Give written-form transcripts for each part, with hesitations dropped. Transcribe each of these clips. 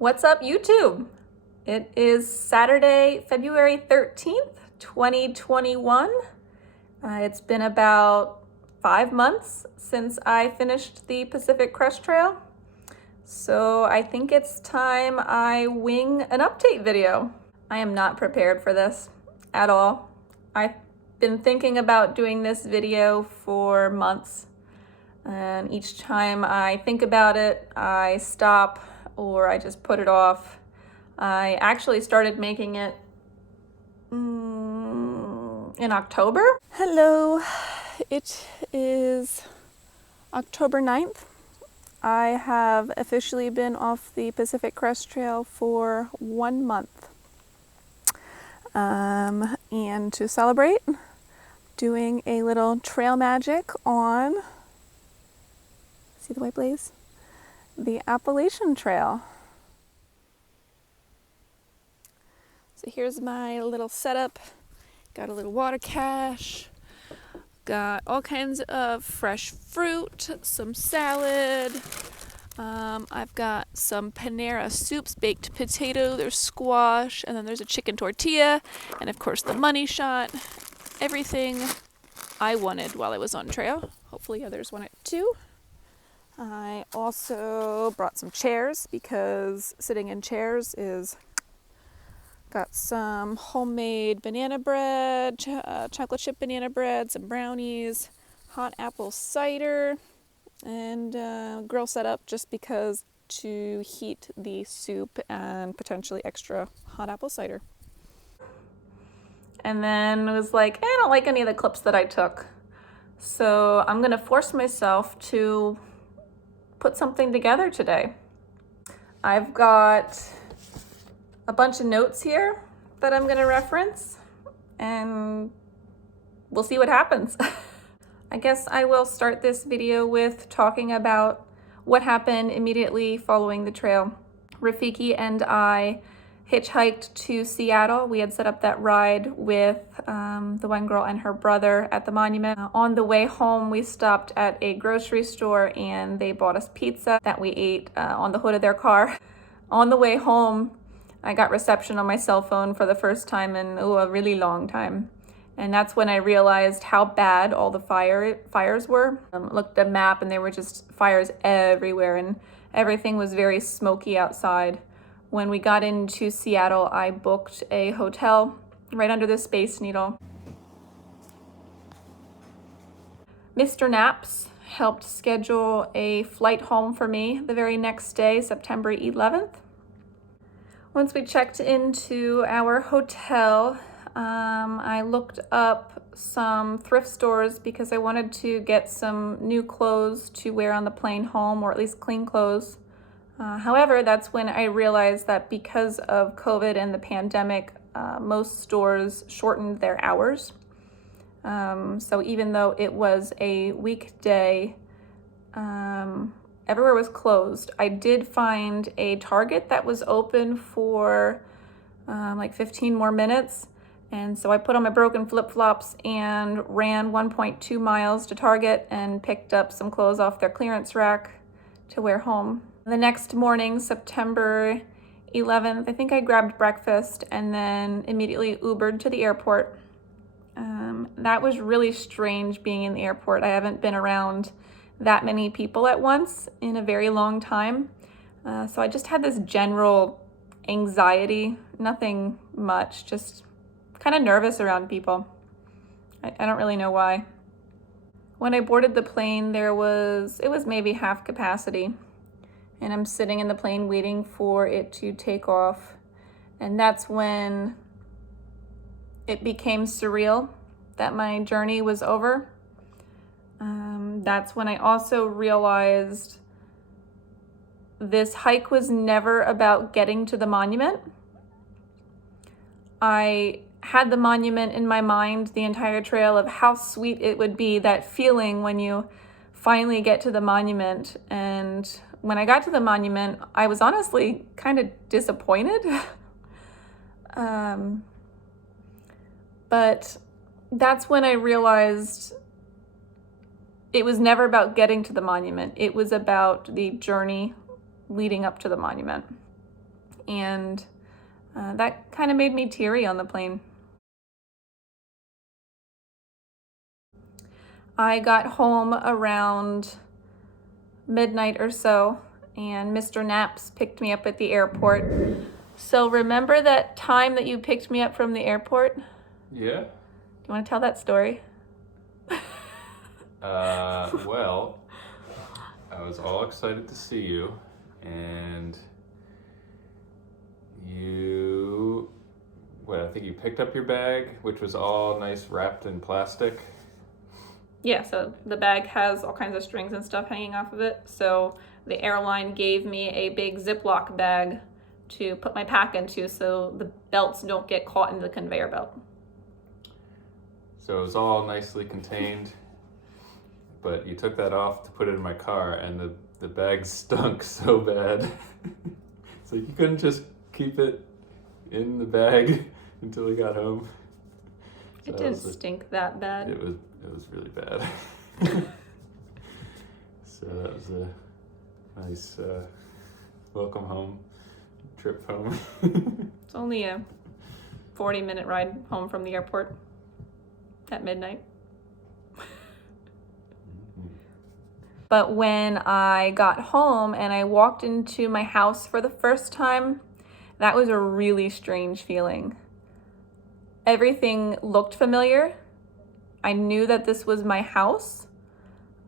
What's up, YouTube? It is Saturday, February 13th, 2021. It's been about 5 months since I finished the Pacific Crest Trail. So I think it's time I wing an update video. I am not prepared for this at all. I've been thinking about doing this video for months. And each time I think about it, I stop or I just put it off. I actually started making it in October. Hello, it is October 9th. I have officially been off the Pacific Crest Trail for 1 month. And to celebrate, doing a little trail magic on, see the white blaze? The Appalachian Trail. So here's my little setup. Got a little water cache. Got all kinds of fresh fruit, some salad. I've got some Panera Soups, baked potato, there's squash, and then there's a chicken tortilla, and of course the money shot. Everything I wanted while I was on trail. Hopefully others want it too. I also brought some chairs because sitting in chairs is, got some homemade banana bread, chocolate chip banana bread, some brownies, hot apple cider, and grill setup just because to heat the soup and potentially extra hot apple cider. And then it was like, I don't like any of the clips that I took. So I'm gonna force myself to put something together today. I've got a bunch of notes here that I'm gonna reference and we'll see what happens. I guess I will start this video with talking about what happened immediately following the trail. Rafiki and I hitchhiked to Seattle. We had set up that ride with the one girl and her brother at the monument. On the way home, we stopped at a grocery store and they bought us pizza that we ate on the hood of their car. On the way home, I got reception on my cell phone for the first time in a really long time. And that's when I realized how bad all the fires were. Looked at the map and there were just fires everywhere and everything was very smoky outside. When we got into Seattle, I booked a hotel right under the Space Needle. Mr. Naps helped schedule a flight home for me the very next day, September 11th. Once we checked into our hotel, I looked up some thrift stores because I wanted to get some new clothes to wear on the plane home, or at least clean clothes. However, that's when I realized that because of COVID and the pandemic, most stores shortened their hours. So even though it was a weekday, everywhere was closed. I did find a Target that was open for like 15 more minutes. And so I put on my broken flip-flops and ran 1.2 miles to Target and picked up some clothes off their clearance rack to wear home. The next morning, September 11th, I think I grabbed breakfast and then immediately Ubered to the airport. That was really strange being in the airport. I haven't been around that many people at once in a very long time. So I just had this general anxiety, nothing much, just kind of nervous around people. I don't really know why. When I boarded the plane, it was maybe half capacity. And I'm sitting in the plane waiting for it to take off. And that's when it became surreal that my journey was over. That's when I also realized this hike was never about getting to the monument. I had the monument in my mind the entire trail of how sweet it would be, that feeling when you finally get to the monument. And when I got to the monument, I was honestly kind of disappointed. But that's when I realized it was never about getting to the monument. It was about the journey leading up to the monument. and that kind of made me teary on the plane. I got home around midnight or so, and Mr. Knaps picked me up at the airport. So remember that time that you picked me up from the airport? Yeah. Do you want to tell that story? Well, I was all excited to see you, and I think you picked up your bag, which was all nice wrapped in plastic. Yeah, so the bag has all kinds of strings and stuff hanging off of it. So the airline gave me a big Ziploc bag to put my pack into so the belts don't get caught in the conveyor belt. So it was all nicely contained, but you took that off to put it in my car, and the bag stunk so bad. So you couldn't just keep it in the bag until we got home. So it didn't stink that bad. It was really bad. So that was a nice welcome home trip home. It's only a 40-minute ride home from the airport at midnight. But when I got home and I walked into my house for the first time, that was a really strange feeling. Everything looked familiar. I knew that this was my house,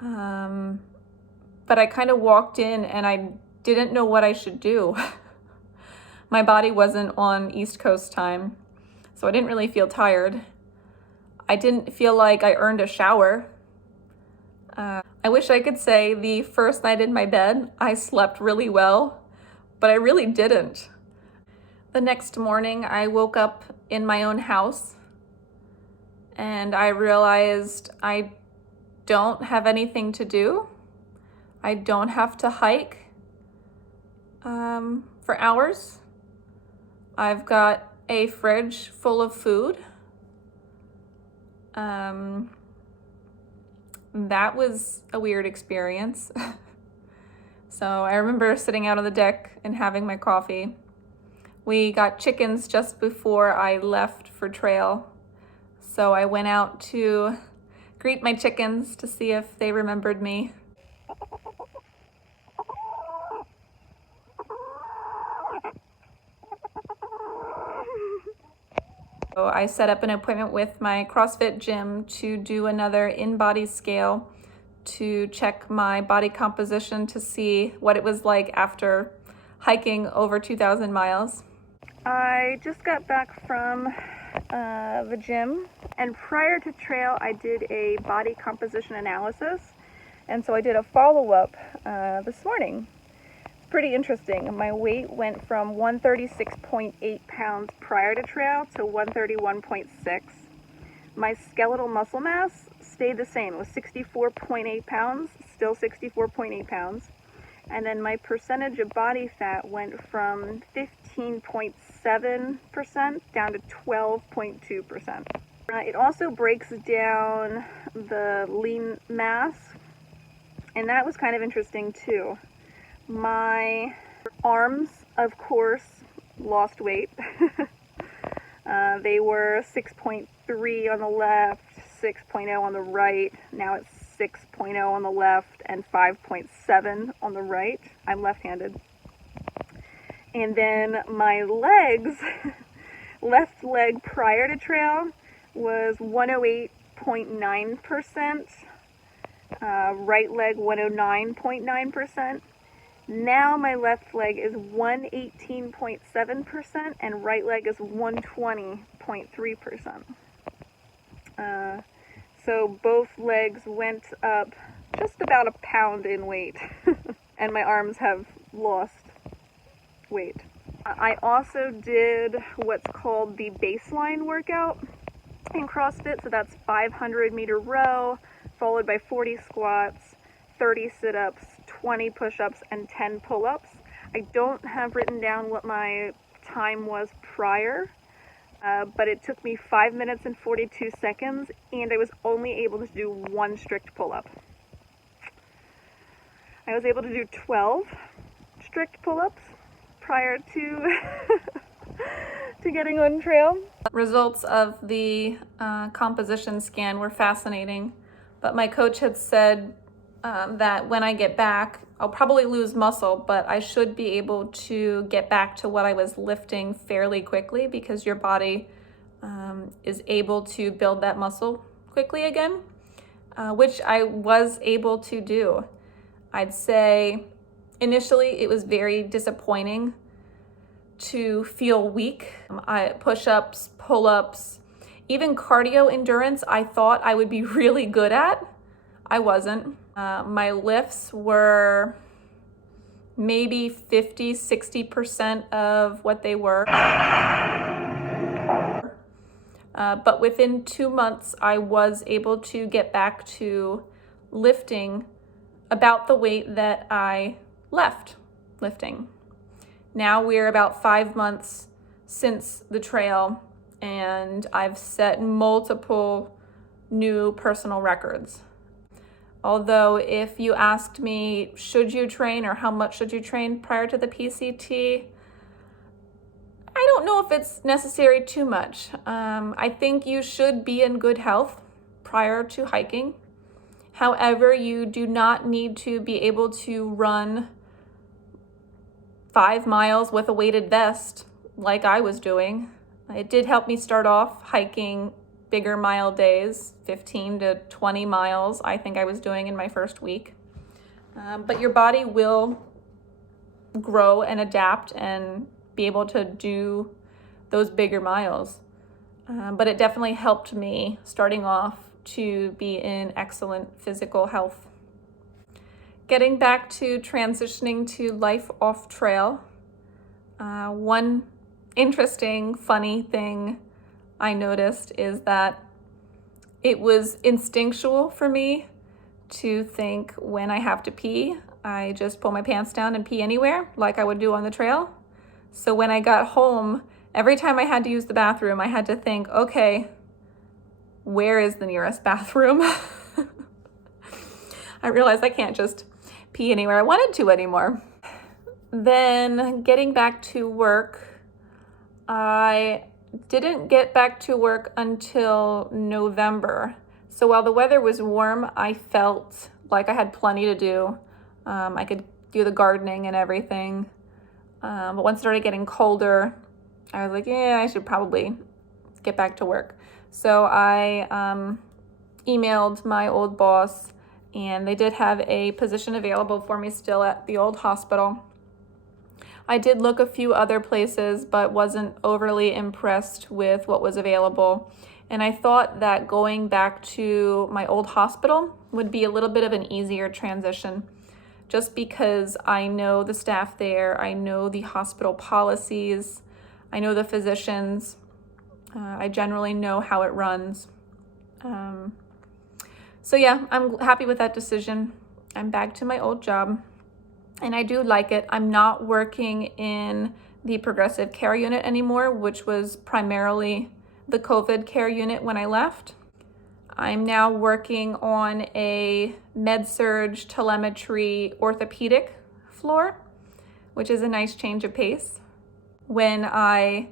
but I kind of walked in and I didn't know what I should do. My body wasn't on East Coast time, so I didn't really feel tired. I didn't feel like I earned a shower. I wish I could say the first night in my bed, I slept really well, but I really didn't. The next morning, I woke up in my own house and I realized I don't have anything to do. I don't have to hike for hours. I've got a fridge full of food. That was a weird experience. So I remember sitting out on the deck and having my coffee. We got chickens just before I left for trail. So I went out to greet my chickens to see if they remembered me. So I set up an appointment with my CrossFit gym to do another in-body scale to check my body composition to see what it was like after hiking over 2,000 miles. I just got back from the gym, and prior to trail I did a body composition analysis, and so I did a follow-up this morning. Pretty interesting. My weight went from 136.8 pounds prior to trail to 131.6. My skeletal muscle mass stayed the same. It was 64.8 pounds, still 64.8 pounds. And then my percentage of body fat went from 15.7% down to 12.2%. It also breaks down the lean mass, and that was kind of interesting too. My arms, of course, lost weight. They were 6.3 on the left, 6.0 on the right. Now it's 6.0 on the left and 5.7 on the right. I'm left-handed. And then my legs, left leg prior to trail was 108.9%, right leg 109.9%. Now my left leg is 118.7% and right leg is 120.3%. So both legs went up just about a pound in weight, and my arms have lost weight. I also did what's called the baseline workout in CrossFit, so that's 500-meter row, followed by 40 squats, 30 sit-ups, 20 push-ups, and 10 pull-ups. I don't have written down what my time was prior, but it took me 5 minutes and 42 seconds, and I was only able to do one strict pull-up. I was able to do 12 strict pull-ups prior to to getting on trail. Results of the composition scan were fascinating, but my coach had said that when I get back, I'll probably lose muscle, but I should be able to get back to what I was lifting fairly quickly because your body is able to build that muscle quickly again, which I was able to do. I'd say initially it was very disappointing to feel weak. Push-ups, pull-ups, even cardio endurance, I thought I would be really good at. I wasn't. My lifts were maybe 50, 60% of what they were. But within 2 months, I was able to get back to lifting about the weight that I left lifting. Now we're about 5 months since the trail, and I've set multiple new personal records. Although if you asked me, should you train or how much should you train prior to the PCT, I don't know if it's necessary too much. I think you should be in good health prior to hiking. However, you do not need to be able to run 5 miles with a weighted vest like I was doing. It did help me start off hiking bigger mile days, 15 to 20 miles, I think I was doing in my first week. But your body will grow and adapt and be able to do those bigger miles. But it definitely helped me starting off to be in excellent physical health. Getting back to transitioning to life off trail, one interesting, funny thing I noticed is that it was instinctual for me to think when I have to pee, I just pull my pants down and pee anywhere like I would do on the trail. So when I got home, every time I had to use the bathroom, I had to think, okay, where is the nearest bathroom? I realized I can't just pee anywhere I wanted to anymore. Then getting back to work, I didn't get back to work until November. So while the weather was warm, I felt like I had plenty to do. I could do the gardening and everything. But once it started getting colder, I was like, yeah, I should probably get back to work. So I emailed my old boss, and they did have a position available for me still at the old hospital. I did look a few other places, but wasn't overly impressed with what was available. And I thought that going back to my old hospital would be a little bit of an easier transition, just because I know the staff there, I know the hospital policies, I know the physicians, I generally know how it runs. So yeah, I'm happy with that decision. I'm back to my old job, and I do like it. I'm not working in the progressive care unit anymore, which was primarily the COVID care unit when I left. I'm now working on a med-surg telemetry orthopedic floor, which is a nice change of pace. When I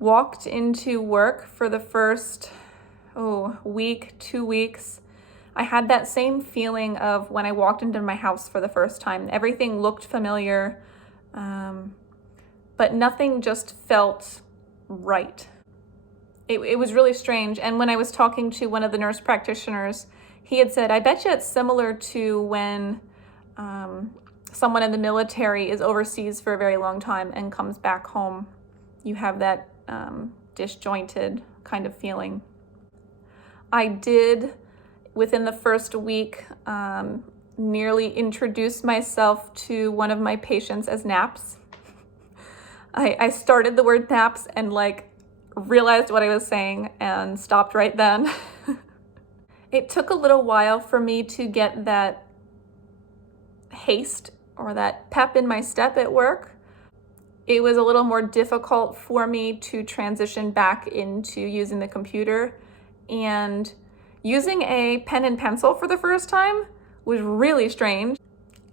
walked into work for the first week, 2 weeks, I had that same feeling of when I walked into my house for the first time. Everything looked familiar, but nothing just felt right. It was really strange. And when I was talking to one of the nurse practitioners, he had said, I bet you it's similar to when someone in the military is overseas for a very long time and comes back home. You have that disjointed kind of feeling. I did, within the first week, nearly introduce myself to one of my patients as naps. I started the word naps and realized what I was saying and stopped right then. It took a little while for me to get that haste or that pep in my step at work. It was a little more difficult for me to transition back into using the computer, and using a pen and pencil for the first time was really strange.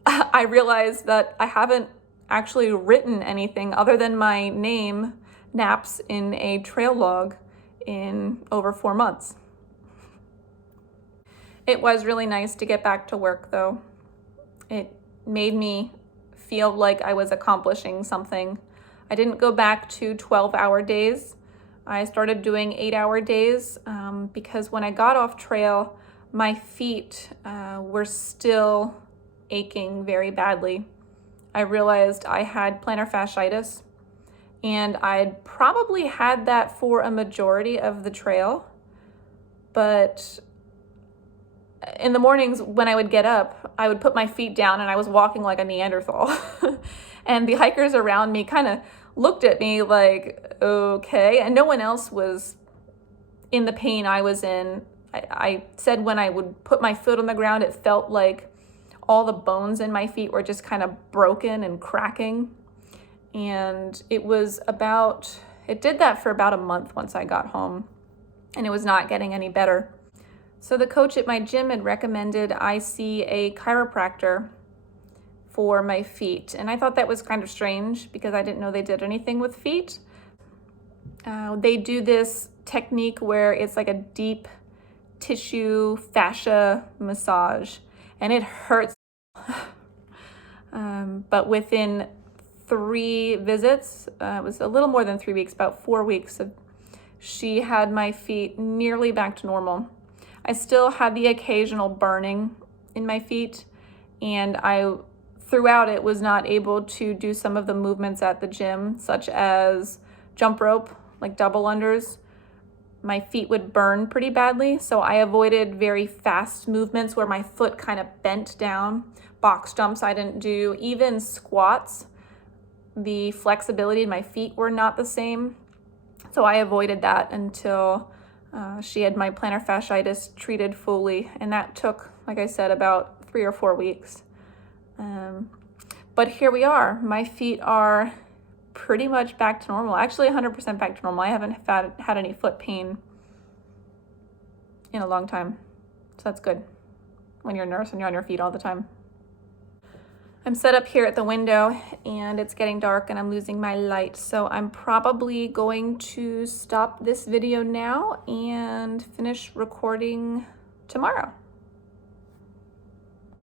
I realized that I haven't actually written anything other than my name, naps, in a trail log in over 4 months. It was really nice to get back to work though. It made me feel like I was accomplishing something. I didn't go back to 12-hour days. I started doing 8-hour days because when I got off trail, my feet were still aching very badly. I realized I had plantar fasciitis, and I'd probably had that for a majority of the trail, but in the mornings when I would get up, I would put my feet down and I was walking like a Neanderthal. And the hikers around me kind of looked at me like, okay, and no one else was in the pain I was in. I said when I would put my foot on the ground, it felt like all the bones in my feet were just kind of broken and cracking. And it did that for about a month once I got home, and it was not getting any better. So the coach at my gym had recommended I see a chiropractor for my feet. And I thought that was kind of strange because I didn't know they did anything with feet. They do this technique where it's like a deep tissue fascia massage, and it hurts. But within 3 visits, it was a little more than 3 weeks, about 4 weeks, she had my feet nearly back to normal. I still had the occasional burning in my feet, and I throughout it was not able to do some of the movements at the gym, such as jump rope, like double unders. My feet would burn pretty badly, so I avoided very fast movements where my foot kind of bent down. Box jumps I didn't do, even squats. The flexibility in my feet were not the same, so I avoided that until she had my plantar fasciitis treated fully, and that took, like I said, about 3 or 4 weeks. But here we are. My feet are pretty much back to normal. Actually, 100% back to normal. I haven't had any foot pain in a long time, so that's good when you're a nurse and you're on your feet all the time. I'm set up here at the window and it's getting dark and I'm losing my light, so I'm probably going to stop this video now and finish recording tomorrow.